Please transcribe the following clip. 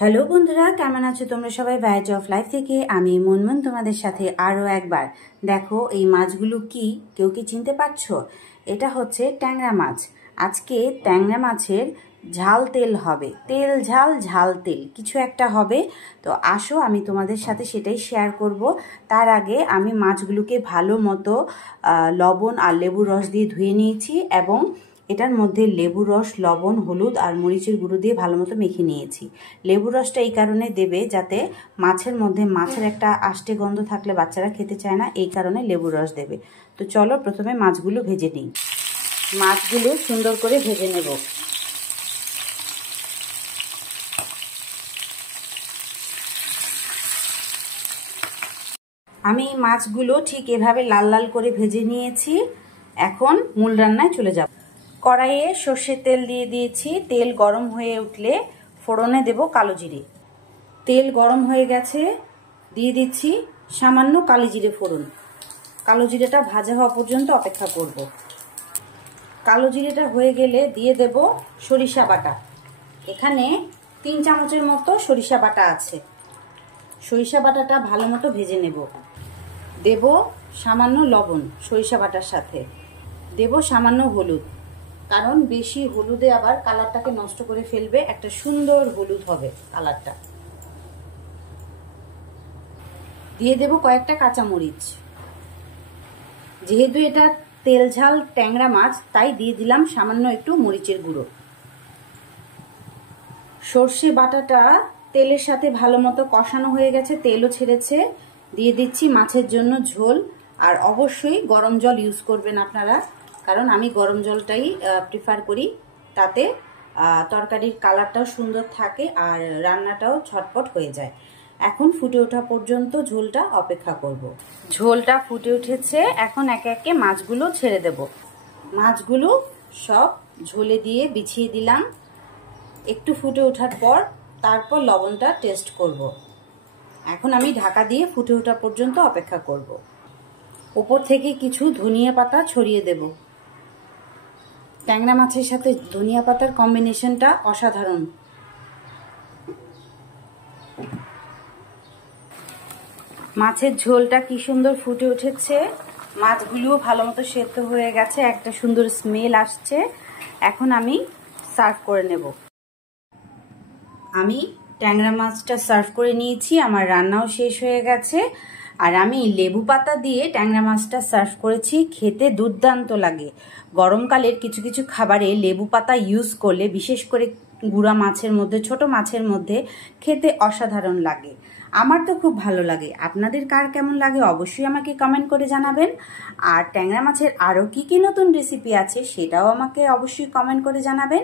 Hello বন্ধুরা, কেমন আছো তোমরা সবাই? ভ্যারাইটি অফ লাইফ থেকে আমি মনমন তোমাদের সাথে আরও একবার। দেখো এই মাছগুলো কি কেউ কি চিনতে পারছো? এটা হচ্ছে ট্যাংরা মাছ। আজকে ট্যাংরা মাছের ঝাল তেল হবে, তেল ঝাল ঝাল তেল কিছু একটা হবে। তো আসো আমি তোমাদের সাথে সেটাই শেয়ার করব। তার আগে আমি মাছগুলোকে ভালো মতো লবণ আর লেবুর রস দিয়ে ধুয়ে নিয়েছি এবং এটার মধ্যে লেবুর রস, লবণ, হলুদ আর মরিচের গুঁড়ো দিয়ে ভালো মতো মেখে নিয়েছি। লেবুর রসটা এই কারণে দেবে যাতে মাছের মধ্যে মাছের একটা আষ্টে গন্ধ থাকলে বাচ্চারা খেতে চায় না, এই কারণে লেবুর রস দেবে। তো চলো প্রথমে মাছগুলো ভেজে নিই। মাছগুলো সুন্দর করে ভেজে নেব। আমি মাছগুলো ঠিক এভাবে লাল লাল করে ভেজে নিয়েছি। এখন মূল রান্নায় চলে যাব। কড়াইয়ে সর্ষের তেল দিয়ে দিয়েছি। তেল গরম হয়ে উঠলে ফোড়নে দেব কালো জিরে। তেল গরম হয়ে গেছে, দিয়ে দিচ্ছি সামান্য কালো জিরে ফোড়ন। কালো জিরেটা ভাজা হওয়া পর্যন্ত অপেক্ষা করব। কালো জিরেটা হয়ে গেলে দিয়ে দেব সরিষা বাটা। এখানে 3 চামচের মতো সরিষা বাটা আছে। সরিষা বাটাটা ভালো মতো ভেজে নেব। দেব সামান্য লবণ সরিষা বাটার সাথে। দেব সামান্য হলুদ, কারণ বেশি হলুদে আবার কালারটাকে নষ্ট করে ফেলবে, একটা সুন্দর হলুদ হবে কালারটা। দিয়ে দেব কয়েকটা কাঁচামরিচ। যেহেতু এটা তেল ঝাল ট্যাংরা মাছ, তাই দিয়ে দিলাম সামান্য একটু মরিচের গুঁড়ো। সর্ষে বাটাটা তেলের সাথে ভালো মতো কষানো হয়ে গেছে, তেলও ছেড়েছে। দিয়ে দিচ্ছি মাছের জন্য ঝোল। আর অবশ্যই গরম জল ইউজ করবেন আপনারা, কারণ আমি গরম জলটাই প্রিফার করি। তাতে তরকারির কালারটাও সুন্দর থাকে আর রান্নাটাও ঝটপট হয়ে যায়। এখন ফুটে ওঠা পর্যন্ত ঝোলটা অপেক্ষা করব। ঝোলটা ফুটে উঠেছে, এখন একে একে মাছগুলো ছেড়ে দেব। মাছগুলো সব ঝোলে দিয়ে বিছিয়ে দিলাম। একটু ফুটে ওঠার পর তারপর লবণটা টেস্ট করব। এখন আমি ঢাকা দিয়ে ফুটে ওঠা পর্যন্ত অপেক্ষা করব। উপর থেকে কিছু ধনিয়া পাতা ছড়িয়ে দেব। ট্যাংরা মাছের সাথে ধনিয়া পাতার কম্বিনেশনটা অসাধারণ। মাছের ঝোলটা কি সুন্দর ফুটে উঠেছে, মাছগুলোও ভালো মতো সেদ্ধ হয়ে গেছে, একটা সুন্দর স্মেল আসছে। এখন আমি সার্ভ করে নেব। আমি ট্যাংরা মাছটা সার্ভ করে নিয়েছি, আমার রান্নাও শেষ হয়ে গেছে। আর আমি লেবু পাতা দিয়ে ট্যাংরা মাছটা সার্ভ করেছি, খেতে দুর্দান্ত লাগে। গরমকালের কিছু কিছু খাবারে লেবু পাতা ইউজ করলে, বিশেষ করে গুঁড়া মাছের মধ্যে, ছোট মাছের মধ্যে খেতে অসাধারণ লাগে। আমার তো খুব ভালো লাগে। আপনাদের কার কেমন লাগে অবশ্যই আমাকে কমেন্ট করে জানাবেন। আর ট্যাংরা মাছের আরও কি কি নতুন রেসিপি আছে সেটাও আমাকে অবশ্যই কমেন্ট করে জানাবেন।